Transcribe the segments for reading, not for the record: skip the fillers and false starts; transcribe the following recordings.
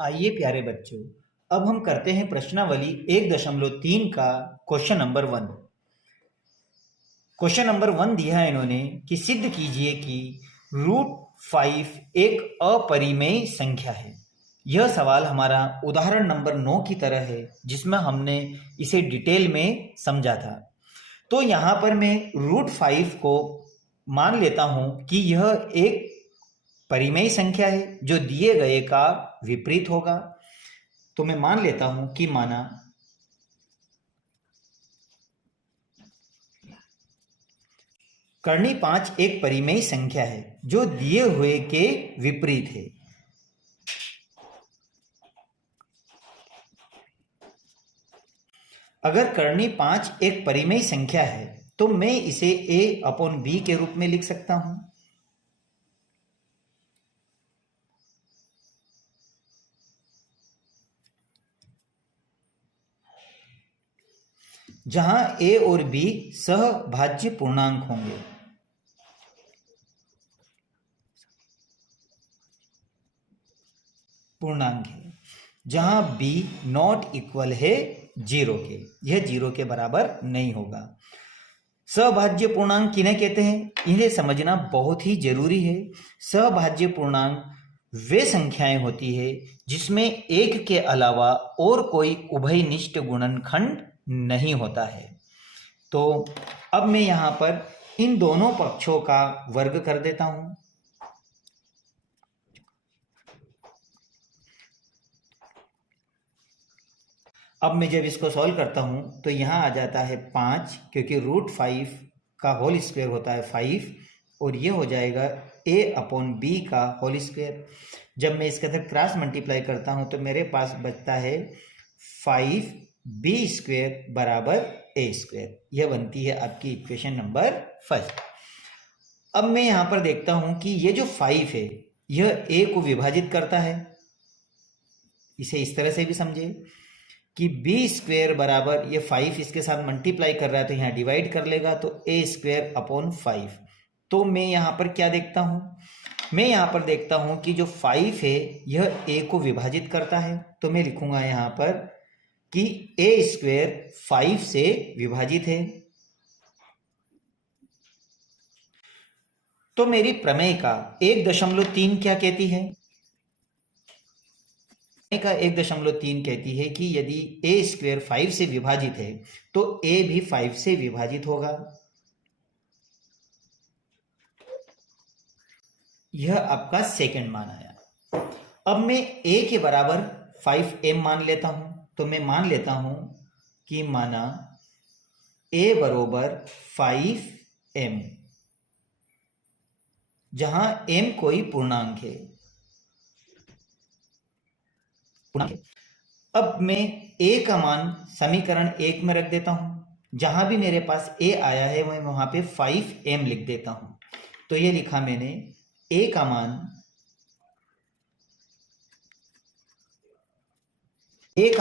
आइए प्यारे बच्चों, अब हम करते हैं प्रश्नावली 1.3 का क्वेश्चन नंबर 1। क्वेश्चन नंबर 1 दिया है इन्होंने कि सिद्ध कीजिए कि √5 एक अपरिमेय संख्या है। यह सवाल हमारा उदाहरण नंबर 9 की तरह है, जिसमें हमने इसे डिटेल में समझा था। तो यहाँ पर मैं √5 को मान लेता हूं कि यह एक परिमेय संख्या है जो दिए गए का विपरीत होगा। तो मैं मान लेता हूं कि माना कर्णी 5 एक परिमेय संख्या है जो दिए हुए के विपरीत है। अगर कर्णी 5 एक परिमेय संख्या है तो मैं इसे a/b के रूप में लिख सकता हूं। जहां a और b सहभाज्य पूर्णांक होंगे। पूर्णांक है जहां b नॉट इक्वल है 0 के, यह 0 के बराबर नहीं होगा। सहभाज्य पूर्णांक किन्हें कहते हैं, इन्हें समझना बहुत ही जरूरी है। सहभाज्य पूर्णांक वे संख्याएं होती है जिसमें एक के अलावा और कोई उभयनिष्ठ गुणनखंड नहीं होता है। तो अब मैं यहां पर इन दोनों पक्षों का वर्ग कर देता हूं। अब मैं जब इसको सॉल्व करता हूं तो यहां आ जाता है 5, क्योंकि √5 का होल स्क्वायर होता है 5, और ये हो जाएगा a/b का होल स्क्वायर। जब मैं इसके अंदर क्रॉस मल्टीप्लाई करता हूं तो मेरे पास बचता है 5b² बराबर a²। यह बनती है आपकी इक्वेशन नंबर 1। अब मैं यहां पर देखता हूं कि ये जो 5 है यह a को विभाजित करता है। इसे इस तरह से भी समझे कि b² बराबर, ये 5 इसके साथ मल्टीप्लाई कर रहा है तो यहाँ डिवाइड कर लेगा, तो a²/5। तो मैं यहाँ पर क्या देखता हूँ, मैं यहाँ पर देखता हूँ कि जो 5 है यह a को विभाजित करता है। तो मैं लिखूंगा यहाँ पर कि a² 5 से विभाजित है। तो मेरी प्रमेय का 1.3 क्या कहती है, का 1.3 कहती है कि यदि a² 5 से विभाजित है तो a भी 5 से विभाजित होगा। यह आपका सेकंड मान आया। अब मैं a के बराबर 5m मान लेता हूं। तो मैं मान लेता हूं कि माना a बराबर 5m, जहां m कोई पूर्णांक है। अब मैं a का मान समीकरण 1 में रख देता हूं। जहां भी मेरे पास a आया है मैं वहां पे 5m लिख देता हूं। तो ये लिखा मैंने a का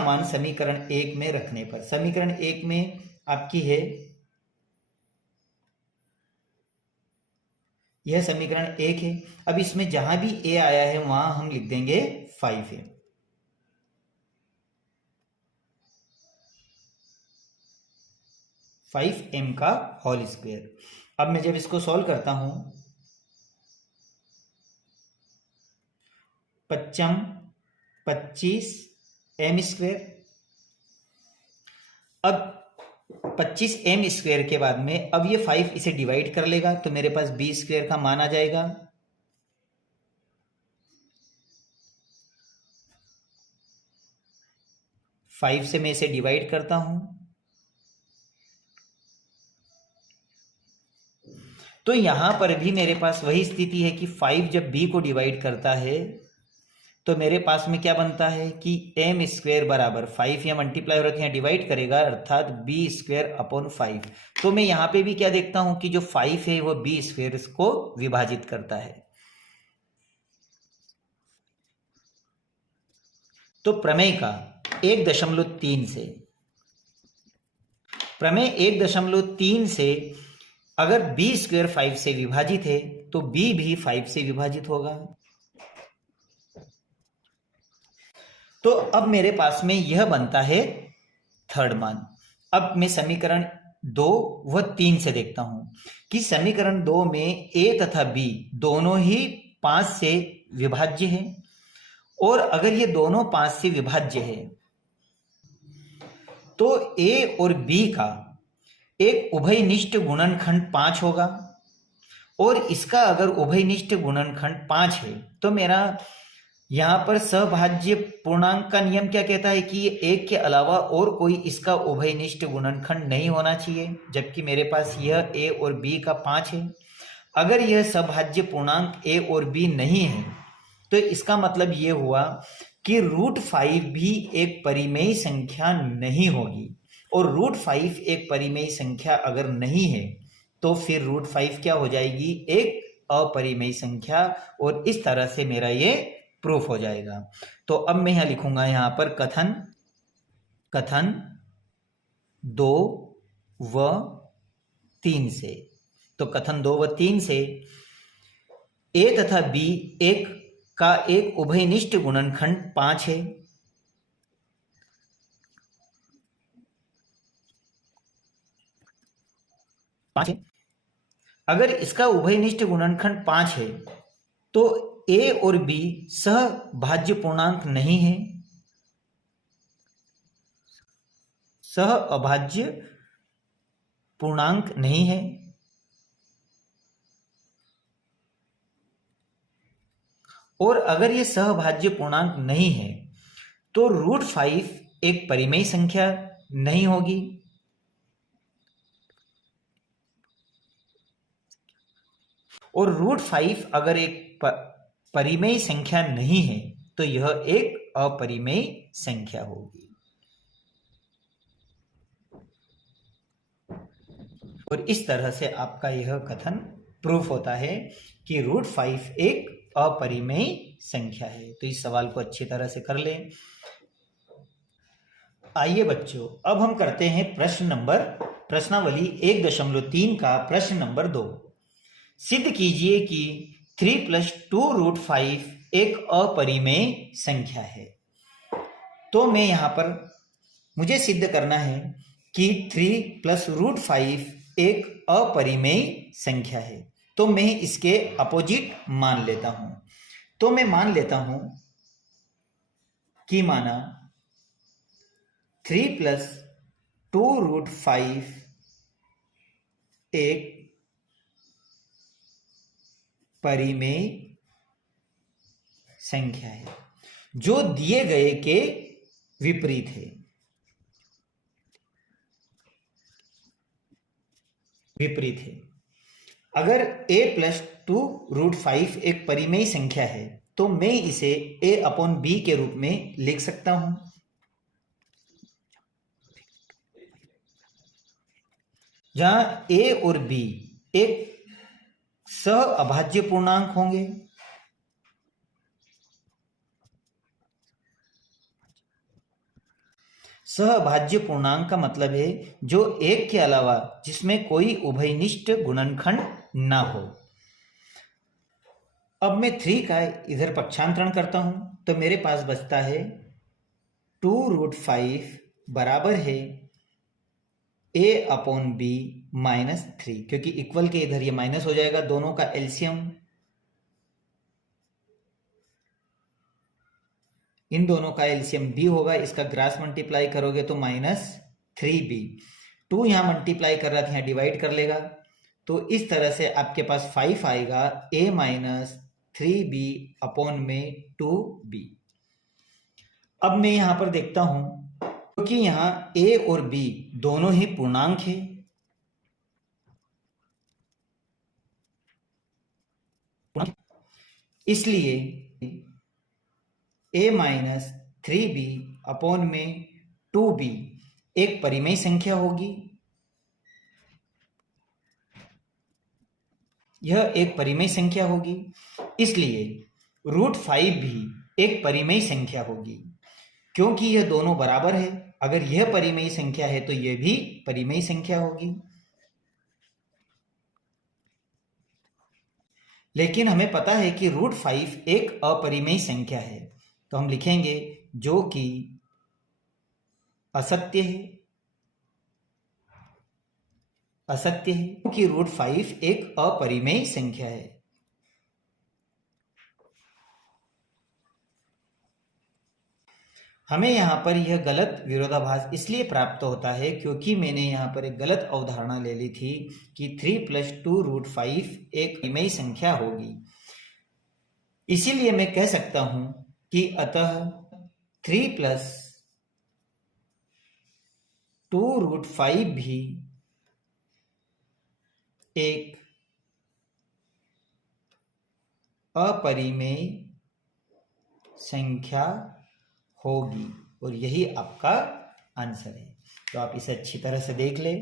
मान, समीकरण 1 में रखने पर, समीकरण 1 में आपकी है, यह समीकरण 1 है। अब इसमें जहां भी a आया है वहां हम लिख देंगे 5m। 5m का होल स्क्वायर। अब मैं जब इसको सॉल्व करता हूं, 25m²। अब 25m² के बाद में अब ये 5 इसे डिवाइड कर लेगा तो मेरे पास b² का मान आ जाएगा। फाइव से मैं इसे डिवाइड करता हूं तो यहां पर भी मेरे पास वही स्थिति है कि 5 जब b को डिवाइड करता है तो मेरे पास में क्या बनता है कि m² बराबर 5, या मल्टीप्लाई हो रखा है डिवाइड करेगा, अर्थात b²/5। तो मैं यहां पे भी क्या देखता हूं कि जो 5 है वो b² को विभाजित करता है। तो प्रमेय का 1.3 से, प्रमेय 1.3 से अगर b² 5 से विभाजित है तो b भी 5 से विभाजित होगा। तो अब मेरे पास में यह बनता है थर्ड मान। अब मैं समीकरण 2 व 3 से देखता हूं कि समीकरण 2 में a तथा b दोनों ही 5 से विभाज्य है, और अगर ये दोनों 5 से विभाज्य है तो a और b का एक उभयनिष्ठ गुणनखंड 5 होगा, और इसका अगर उभयनिष्ठ गुणनखंड 5 है तो मेरा यहाँ पर सहभाज्य पूर्णांक का नियम क्या कहता है कि ये एक के अलावा और कोई इसका उभयनिष्ठ गुणनखंड नहीं होना चाहिए, जबकि मेरे पास यह a और b का 5 है। अगर यह सहभाज्य पूर्णांक a और b नहीं है तो इसका मतलब ये हुआ कि √5 भी एक परिमेय संख्या नहीं होगी, और √5 एक परिमेय संख्या अगर नहीं है तो फिर √5 क्या हो जाएगी, एक अपरिमेय संख्या, और इस तरह से मेरा ये प्रूफ हो जाएगा। तो अब मैं यहां लिखूंगा यहाँ पर कथन 2 व 3 से। तो कथन 2 व 3 से a तथा b का एक उभयनिष्ठ गुणनखंड 5 है, अगर इसका उभयनिष्ठ गुणनखंड 5 है तो a और b सहभाज्य पूर्णांक नहीं है, सहअभाज्य पूर्णांक नहीं है, और अगर ये सहभाज्य पूर्णांक नहीं है तो √5 एक परिमेय संख्या नहीं होगी, और √5 अगर एक परिमेय संख्या नहीं है तो यह एक अपरिमेय संख्या होगी। और इस तरह से आपका यह कथन प्रूफ होता है कि √5 एक अपरिमेय संख्या है। तो इस सवाल को अच्छी तरह से कर लें। आइए बच्चों, अब हम करते हैं प्रश्नावली 1.3 का प्रश्न नंबर 2। सिद्ध कीजिए कि 3 + 2√5 एक अपरिमेय संख्या है। तो मैं यहां पर मुझे सिद्ध करना है कि 3 + √5 एक अपरिमेय संख्या है, तो मैं इसके अपोजिट मान लेता हूं। तो मैं मान लेता हूं कि माना 3 + 2√5 एक परिमेय संख्या है जो दिए गए के विपरीत है। अगर a + 2√5 एक परिमेय संख्या है तो मैं इसे a/b के रूप में लिख सकता हूं, जहां a और b एक सहअभाज्य पूर्णांक होंगे, सहभाज्य पूर्णांक का मतलब है जो एक के अलावा जिसमें कोई उभयनिष्ठ गुणनखंड ना हो। अब मैं 3 का इधर पक्षांतरण करता हूं तो मेरे पास बचता है 2√5 बराबर है a/b -3, क्योंकि इक्वल के इधर ये माइनस हो जाएगा, दोनों का एलसीएम, इन दोनों का एलसीएम b होगा, इसका ग्रास मल्टीप्लाई करोगे तो -3b। 2 यहां मल्टीप्लाई कर रहा था, यहां डिवाइड कर लेगा, तो इस तरह से आपके पास 5 आएगा a -3b/2b। अब मैं यहां पर देखता हूं क्योंकि यहां a और b दोनों ही पूर्णांक है, इसलिए a -3b/2b एक परिमेय संख्या होगी। यह एक परिमेय संख्या होगी, इसलिए √5 भी एक परिमेय संख्या होगी, क्योंकि यह दोनों बराबर है। अगर यह परिमेय संख्या है तो यह भी परिमेय संख्या होगी। लेकिन हमें पता है कि √5 एक अपरिमेय संख्या है, तो हम लिखेंगे जो कि असत्य है, असत्य है, क्योंकि रूट 5 एक अपरिमेय संख्या है। हमें यहाँ पर यह गलत विरोधाभास इसलिए प्राप्त होता है क्योंकि मैंने यहाँ पर एक गलत अवधारणा ले ली थी कि 3 + 2 रूट 5 एक परिमेय संख्या होगी। इसीलिए मैं कह सकता हूं कि अतः 3 + 2 रूट 5 भी एक अपरिमेय संख्या होगी और यही आपका आंसर है। तो आप इसे अच्छी तरह से देख लें।